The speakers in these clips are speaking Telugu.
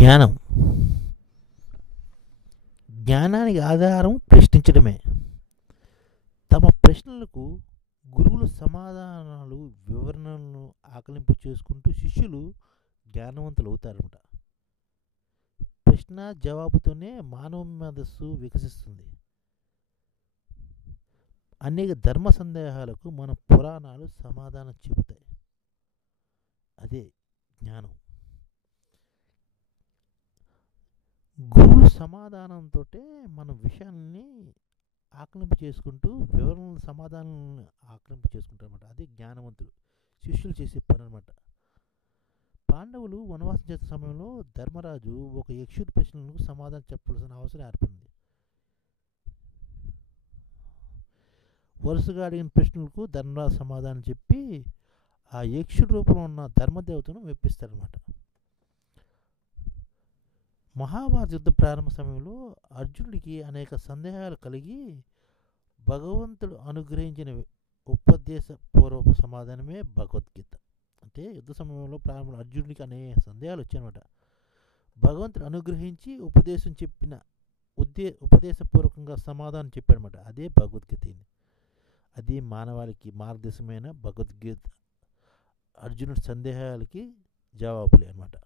జ్ఞానం. జ్ఞానానికి ఆధారం ప్రశ్నించడమే. తమ ప్రశ్నలకు గురువుల సమాధానాలు వివరణలను ఆకలింపు చేసుకుంటూ శిష్యులు జ్ఞానవంతులు అవుతారన్నమాట. ప్రశ్న జవాబుతోనే మానవ మేధస్సు వికసిస్తుంది. అనేక ధర్మ సందేహాలకు మన పురాణాలు సమాధానం చెబుతాయి. అదే జ్ఞానం. గురువుల సమాధానంతో మన విషయాన్ని ఆకలింపు చేసుకుంటూ వివరణల సమాధానాలను ఆకలింపు చేసుకుంటారన్నమాట. అదే జ్ఞానవంతులు శిష్యులు చేసే పని అనమాట. పాండవులు వనవాసం చేసే సమయంలో ధర్మరాజు ఒక యక్షుడి ప్రశ్నలకు సమాధానం చెప్పాల్సిన అవసరం ఏర్పడింది. వరుసగా అడిగిన ప్రశ్నలకు ధర్మరాజు సమాధానం చెప్పి ఆ యక్షుడి రూపంలో ఉన్న ధర్మదేవతను మెప్పిస్తారన్నమాట. మహాభారత యుద్ధ ప్రారంభ సమయంలో అర్జునుడికి అనేక సందేహాలు కలిగి భగవంతుడు అనుగ్రహించిన ఉపదేశపూర్వక సమాధానమే భగవద్గీత. అంటే యుద్ధ సమయంలో ప్రారంభంలో అర్జునుడికి అనేక సందేహాలు వచ్చాయన్నమాట. భగవంతుడు అనుగ్రహించి ఉపదేశపూర్వకంగా సమాధానం చెప్పాడనమాట. అదే భగవద్గీత. అది మానవాళికి మార్గదర్శకమైన భగవద్గీత. అర్జునుడి సందేహాలకి జవాబులే అన్నమాట.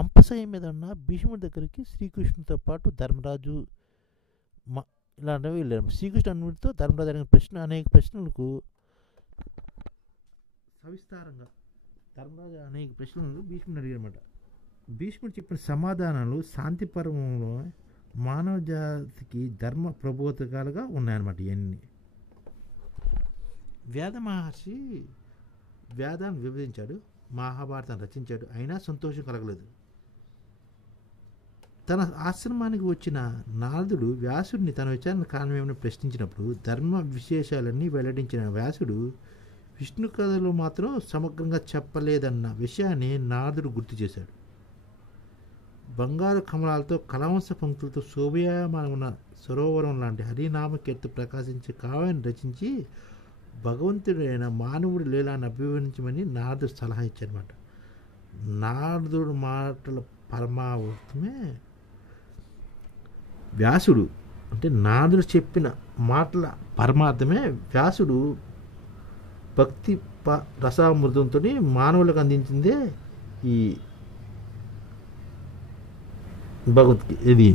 అంపశయ్య మీద ఉన్న భీష్ముడి దగ్గరికి శ్రీకృష్ణుడితో పాటు ధర్మరాజు ఇలాంటివి వెళ్ళారు. శ్రీకృష్ణుడు అనుమతితో ధర్మరాజు అడిగిన అనేక ప్రశ్నలకు సవిస్తారంగా ధర్మరాజు అనేక ప్రశ్నలు భీష్ముడు అడిగారన్నమాట. భీష్ముడు చెప్పిన సమాధానాలు శాంతి పర్వంలో మానవ జాతికి ధర్మ ప్రబోధకాలుగా ఉన్నాయన్నమాట. ఇవన్నీ వేద మహర్షి వేదాన్ని విభజించాడు, మహాభారతాన్ని రచించాడు. అయినా సంతోషం కలగలేదు. తన ఆశ్రమానికి వచ్చిన నారదుడు వ్యాసుడిని తన విచారణ కారణమేమని ప్రశ్నించినప్పుడు ధర్మ విశేషాలన్నీ వెల్లడించిన వ్యాసుడు విష్ణు కథలు మాత్రం సమగ్రంగా చెప్పలేదన్న విషయాన్ని నారదుడు గుర్తు చేశాడు. బంగారు కమలాలతో కలవంశ పంక్తులతో శోభయామాన ఉన్న సరోవరం లాంటి హరినామ కీర్తి ప్రకాశించే కావ్యాన్ని రచించి భగవంతుడైన మానవుడి లీలాన్ని అభివర్ణించమని నారదుడు సలహా ఇచ్చారన్నమాట. నారదుడు మాటల పరమావృతమే వ్యాసుడు. అంటే నారదుడు చెప్పిన మాటల పరమార్థమే వ్యాసుడు భక్తి రసామృతంతో మానవులకు అందించిందే ఈ భగవద్గీత. ఇది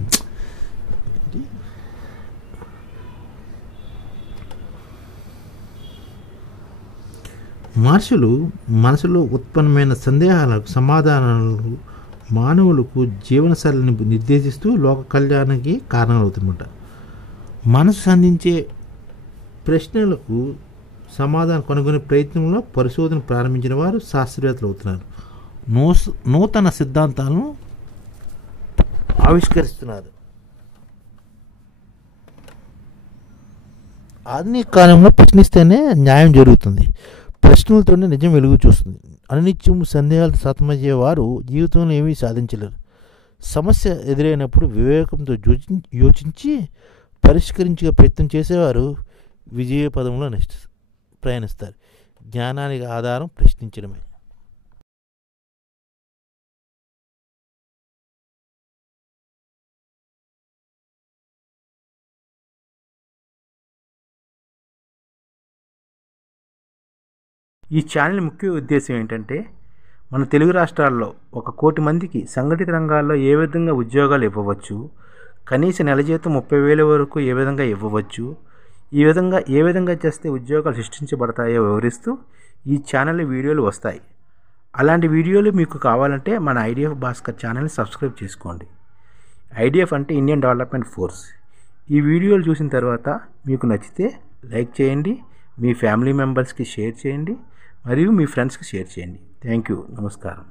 మహర్షులు మనసులో ఉత్పన్నమైన సందేహాలకు సమాధానాలు మానవులకు జీవనశైలిని నిర్దేశిస్తూ లోక కళ్యాణానికి కారణమవుతుందన్నమాట. మనసు సంధించే ప్రశ్నలకు సమాధానం కనుగొనే ప్రయత్నంలో పరిశోధన ప్రారంభించిన వారు శాస్త్రవేత్తలు అవుతున్నారు. నూతన సిద్ధాంతాలను ఆవిష్కరిస్తున్నారు. ఆధునిక కాలంలో ప్రశ్నిస్తేనే న్యాయం జరుగుతుంది. ప్రశ్నలతోనే నిజం వెలుగు చూస్తుంది. అనిత్యం సందేహాలు సతమయ్యే వారు జీవితంలో ఏమీ సాధించలేరు. సమస్య ఎదురైనప్పుడు వివేకంతో యోచించి పరిష్కరించే ప్రయత్నం చేసేవారు విజయ పదంలో ప్రయాణిస్తారు. జ్ఞానానికి ఆధారం ప్రశ్నించడమే. ఈ ఛానల్ ముఖ్య ఉద్దేశం ఏంటంటే మన తెలుగు రాష్ట్రాల్లో 1 కోటి మందికి సంఘటిత రంగాల్లో ఏ విధంగా ఉద్యోగాలు ఇవ్వవచ్చు, కనీస నెల జీతం 30,000 వరకు ఏ విధంగా ఇవ్వవచ్చు, ఏ విధంగా చేస్తే ఉద్యోగాలు సృష్టించబడతాయో వివరిస్తూ ఈ ఛానల్ వీడియోలు వస్తాయి. అలాంటి వీడియోలు మీకు కావాలంటే మన ఐడిఎఫ్ భాస్కర్ ఛానల్ని సబ్స్క్రైబ్ చేసుకోండి. ఐడిఎఫ్ అంటే ఇండియన్ డెవలప్మెంట్ ఫోర్స్. ఈ వీడియోలు చూసిన తర్వాత మీకు నచ్చితే లైక్ చేయండి, మీ ఫ్యామిలీ మెంబర్స్కి షేర్ చేయండి, మరియు మీ ఫ్రెండ్స్కి షేర్ చేయండి. Thank you. నమస్కారం.